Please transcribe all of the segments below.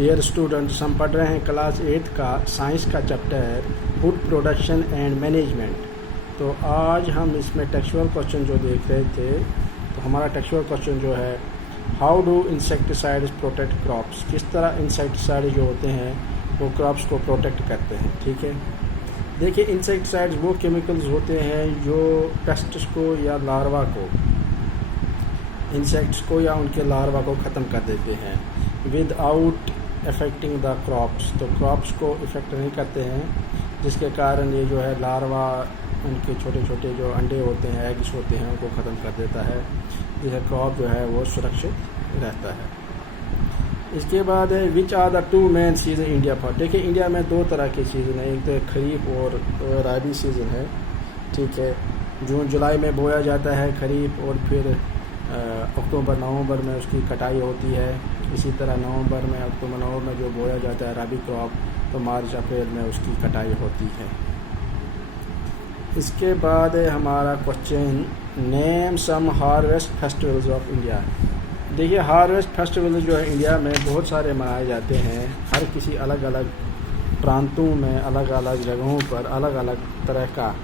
Dear students, हम पढ़ रहे हैं क्लास 8 का साइंस का chapter food production and management. तो आज हम इसमें टेक्सचुअल क्वेश्चन जो देख रहे थे, तो हमारा टेक्सचुअल क्वेश्चन जो है, how do insecticides protect crops. किस तरह इंसेक्टिसाइड जो होते हैं वो क्रॉप्स को प्रोटेक्ट करते हैं। ठीक है, देखिए इंसेक्टिसाइड्स वो केमिकल्स होते हैं जो पेस्ट्स को या लार्वा को, इंसेक्ट्स को या उनके लार्वा को ख़त्म कर देते हैं विदाउट अफेक्टिंग द क्रॉप्स। तो क्रॉप्स को इफ़ेक्ट नहीं करते हैं, जिसके कारण ये जो है लार्वा उनके छोटे छोटे जो अंडे होते हैं, एग्स होते हैं, उनको ख़त्म कर देता है, जिससे क्रॉप जो है वो सुरक्षित रहता है। इसके बाद है which are the two main season India for. देखिए इंडिया में दो तरह के सीज़न है, एक तो खरीफ और राबी सीज़न है। ठीक है, जून जुलाई में बोया जाता है खरीफ, और फिर अक्टूबर नवंबर में उसकी कटाई होती है। इसी तरह नवंबर में, अक्टूबर नवंबर में जो बोया जाता है राबी क्रॉप, तो मार्च अप्रैल में उसकी कटाई होती है। इसके बाद है हमारा question, name some harvest festivals of India. देखिए हार्वेस्ट फेस्टिवल जो है इंडिया में बहुत सारे मनाए जाते हैं, हर किसी अलग अलग प्रांतों में, अलग अलग जगहों पर अलग अलग तरह का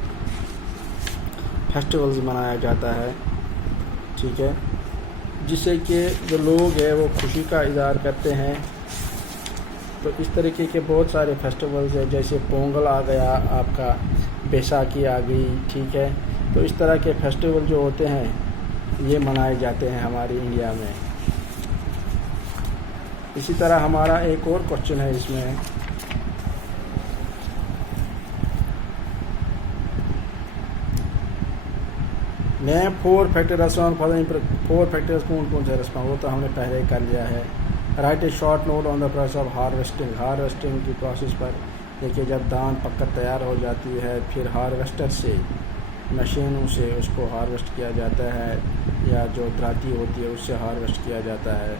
फेस्टिवल्स मनाया जाता है। ठीक है, जिससे कि जो लोग हैं वो खुशी का इज़हार करते हैं। तो इस तरीके के बहुत सारे फेस्टिवल्स हैं, जैसे पोंगल आ गया, आपका बैसाखी आ गई। ठीक है, तो इस तरह के फेस्टिवल जो होते हैं ये मनाए जाते हैं हमारी इंडिया में। इसी तरह हमारा एक और क्वेश्चन है इसमें, name 4 factors on following. 4 factors कौन कौन से रेस्पॉन्स, वो तो हमने पहले ही कर लिया है। Right A short note on the process of harvesting. Harvesting की प्रोसेस पर देखिए, जब धान पककर तैयार हो जाती है, फिर हार्वेस्टर से, मशीनों से उसको हार्वेस्ट किया जाता है, या जो दराती होती है उससे हार्वेस्ट किया जाता है।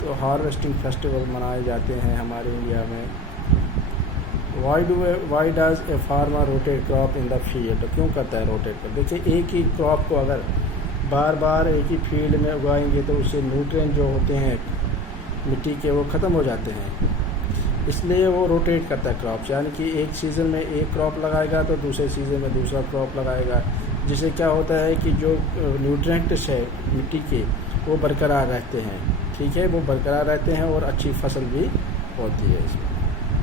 तो हार्वेस्टिंग फेस्टिवल मनाए जाते हैं हमारे इंडिया में। Why does a farmer rotate crop in the field. क्यों करता है रोटेट कर। देखिए एक ही क्रॉप को अगर बार बार एक ही फील्ड में उगाएंगे तो उससे न्यूट्रिएंट जो होते हैं मिट्टी के वो ख़त्म हो जाते हैं, इसलिए वो रोटेट करता है क्रॉप्स। यानी कि एक सीज़न में एक क्रॉप लगाएगा तो दूसरे सीज़न में दूसरा क्रॉप लगाएगा, जिससे क्या होता है कि जो न्यूट्रिएंट्स है मिट्टी के वो बरकरार रहते हैं। ठीक है, वो बरकरार रहते हैं और अच्छी फसल भी होती है इसमें।